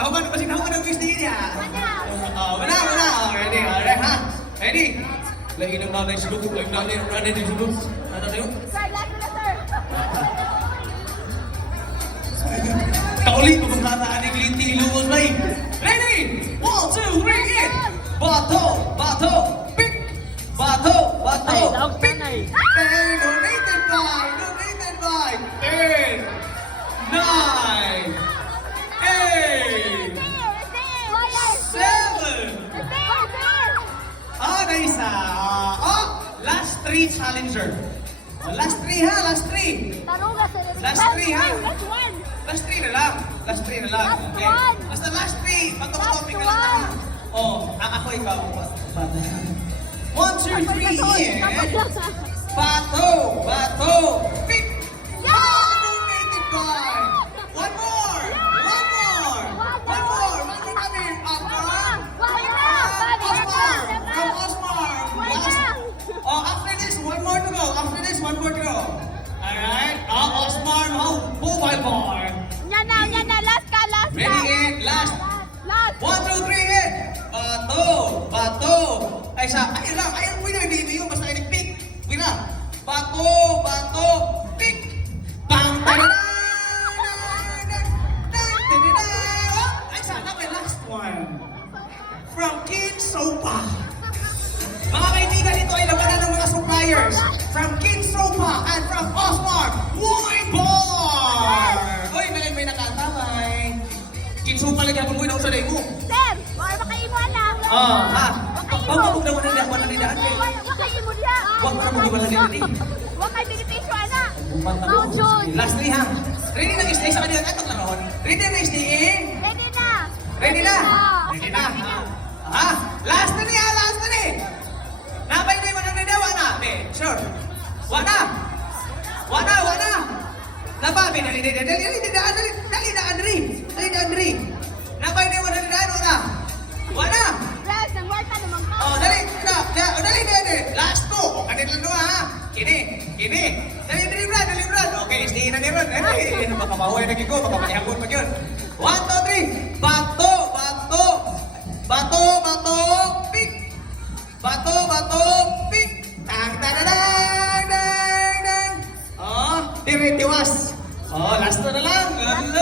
nahuman ng Miss Dinia. Wala. Ready, alright, ha? Ready? Lagi ng nanay si Lugog, lagi nanay si Lugog. Ano tayo? Sir, lagi na, sir. Kauli, pagkakaan ng linti Lugog, may. Ready? 1, 2, 3, hit! Bato, pick! Bato, pick! Donated by 10, 9, 8, 7. Isa. Last 3 challenger. Last 3 ha, last 3. Last 3 ha. Last 3 na lang. Last 3 na lang. Okay. Basta last 3. Pagkakatopic ka lang ha. Ako ikaw. 1, 2, 3, hit! Bato, pick! Donated by! One more! After this, one more to go. Alright? Osmar, mobile bar. Yan na. Last ka. Ready, last. 1, 2, 3, hit! Bato. Ayun lang, winner, hindi yun. Basta ini pick. Winner. Bato, pick. Bang, last one. From King Sopa. Mga kaibigan, ito ay labanan ng mga suppliers. From King Sopa and from Osmar, Wine Bar! Uy, may nakatamay. King Sopa lagi akong buhay na sa mo. Sir, wala makaiwan na. Pagkabog na wala nila. Makaimo niya. Huwag mo na mag-iwan na nila. Huwag kayo binitisyo, ana. Mount June. Last 3 ha. Ready na stay sa kanila. Ito lang ako. Ready na stay? Ready na. Ready na. Last na niya. Napay na yung mananadawa na. Sure. Wana. Napabi. Dali na, Andri. Napay na yung mananadawa na. Wana. Rest, ang warta naman ka. Dali. Last 2. Kanil lang ha. Kini. Dali, Brad. Okay, stay na ni Brad. Baka mahuay na ko. Baka manihapon pa yun. 1, 2, 3. Bato, pick. Bato, pick. Tang. Tiwas. Last na lang. 1,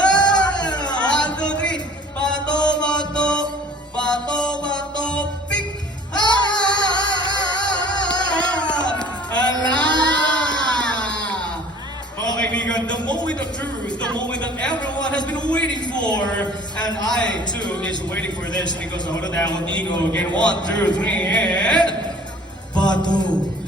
2, 3. Bato, pick. Mga kaibigan, the moment of truth, the moment that everyone has been waiting for. And I, too, is waiting for this because I want to again. 1, 2, 3, and... Bato.